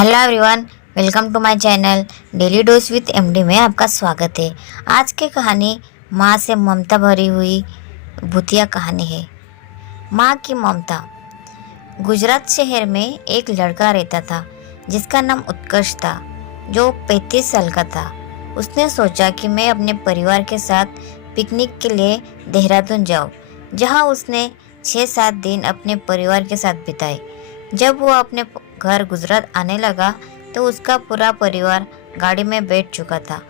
Hello everyone, welcome to my channel daily dose with MD में आपका स्वागत है। आज की कहानी माँ से ममता भरी हुई भूतिया कहानी है। माँ की ममता। गुजरात शहर में एक लड़का रहता था जिसका नाम उत्कर्ष था, जो 35 साल का था। उसने सोचा कि मैं अपने परिवार के साथ पिकनिक के लिए देहरादून जाऊँ, जहाँ उसने 6-7 दिन अपने परिवार के साथ बिताए। जब वो अपने घर गुजरात आने लगा तो उसका पूरा परिवार गाड़ी में बैठ चुका था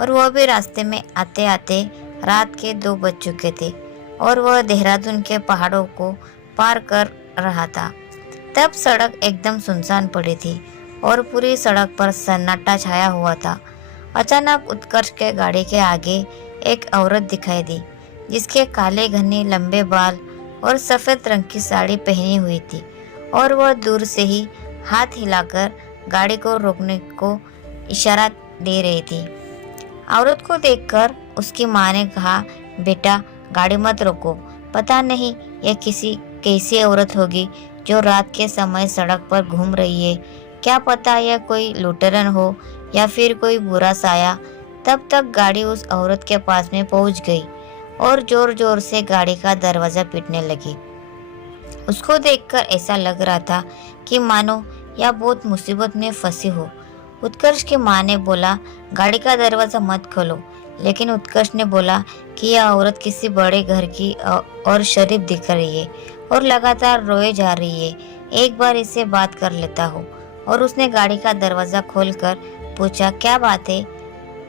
और वह भी रास्ते में आते आते रात के 2 बज चुके थे और वह देहरादून के पहाड़ों को पार कर रहा था। तब सड़क एकदम सुनसान पड़ी थी और पूरी सड़क पर सन्नाटा छाया हुआ था। अचानक उत्कर्ष के गाड़ी के आगे एक औरत दिखाई दी, जिसके काले घने लंबे बाल और सफ़ेद रंग की साड़ी पहनी हुई थी और वह दूर से ही हाथ हिलाकर गाड़ी को रोकने को इशारा दे रही थी। औरत को देखकर उसकी माँ ने कहा, बेटा गाड़ी मत रोको, पता नहीं यह कैसी औरत होगी जो रात के समय सड़क पर घूम रही है। क्या पता यह कोई लुटेरन हो या फिर कोई बुरा साया। तब तक गाड़ी उस औरत के पास में पहुंच गई और जोर जोर से गाड़ी का दरवाज़ा पीटने लगी। उसको देखकर ऐसा लग रहा था कि मानो या बहुत मुसीबत में फंसी हो। उत्कर्ष की माँ ने बोला, गाड़ी का दरवाज़ा मत खोलो, लेकिन उत्कर्ष ने बोला कि यह औरत किसी बड़े घर की और शरीफ दिख रही है और लगातार रोए जा रही है। एक बार इससे बात कर लेता हूँ। और उसने गाड़ी का दरवाज़ा खोलकर पूछा, क्या बात है?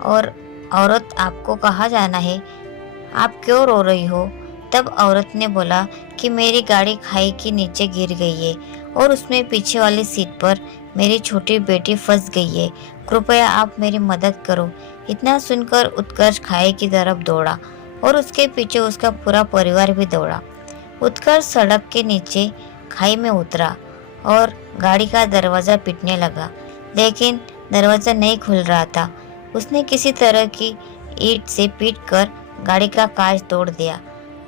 और औरत, आपको कहाँ जाना है? आप क्यों रो रही हो? तब औरत ने बोला कि मेरी गाड़ी खाई के नीचे गिर गई है और उसमें पीछे वाली सीट पर मेरी छोटी बेटी फंस गई है। कृपया आप मेरी मदद करो। इतना सुनकर उत्कर्ष खाई की तरफ दौड़ा और उसके पीछे उसका पूरा परिवार भी दौड़ा। उत्कर्ष सड़क के नीचे खाई में उतरा और गाड़ी का दरवाज़ा पीटने लगा, लेकिन दरवाज़ा नहीं खुल रहा था। उसने किसी तरह की ईंट से पीटकर गाड़ी का कांच तोड़ दिया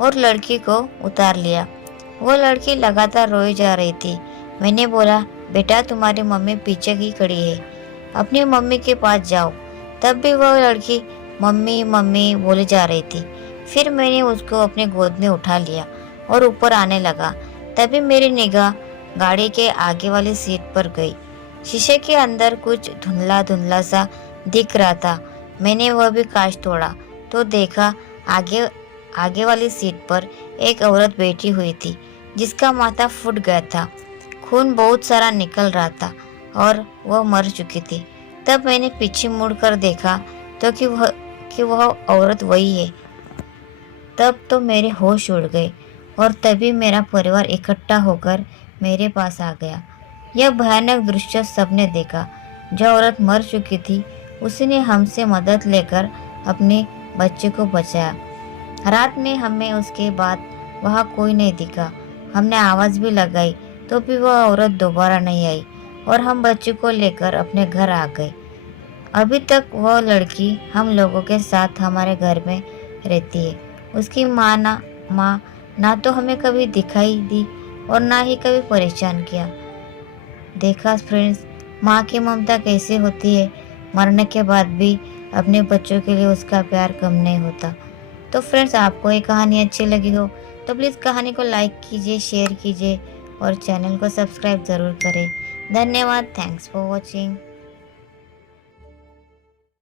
और लड़की को उतार लिया। वो लड़की लगातार रोई जा रही थी। मैंने बोला, बेटा तुम्हारी मम्मी पीछे ही खड़ी है, अपनी मम्मी के पास जाओ। तब भी वह लड़की मम्मी मम्मी बोली जा रही थी। फिर मैंने उसको अपने गोद में उठा लिया और ऊपर आने लगा। तभी मेरी निगाह गाड़ी के आगे वाली सीट पर गई। शीशे के अंदर कुछ धुंधला धुंधला सा दिख रहा था। मैंने वह भी कांच तोड़ा तो देखा आगे वाली सीट पर एक औरत बैठी हुई थी, जिसका माथा फूट गया था। खून बहुत सारा निकल रहा था और वह मर चुकी थी। तब मैंने पीछे मुड़कर देखा तो कि वह औरत वही है। तब तो मेरे होश उड़ गए और तभी मेरा परिवार इकट्ठा होकर मेरे पास आ गया। यह भयानक दृश्य सबने देखा। जो औरत मर चुकी थी उसने हमसे मदद लेकर अपने बच्चे को बचाया। रात में हमें उसके बाद वहाँ कोई नहीं दिखा। हमने आवाज़ भी लगाई तो भी वह औरत दोबारा नहीं आई और हम बच्चे को लेकर अपने घर आ गए। अभी तक वह लड़की हम लोगों के साथ हमारे घर में रहती है। उसकी माँ ना तो हमें कभी दिखाई दी और ना ही कभी परेशान किया। देखा फ्रेंड्स, माँ की ममता कैसी होती है। मरने के बाद भी अपने बच्चों के लिए उसका प्यार कम नहीं होता। तो फ्रेंड्स, आपको ये कहानी अच्छी लगी हो तो प्लीज़ कहानी को लाइक कीजिए, शेयर कीजिए और चैनल को सब्सक्राइब ज़रूर करें। धन्यवाद। Thanks for watching.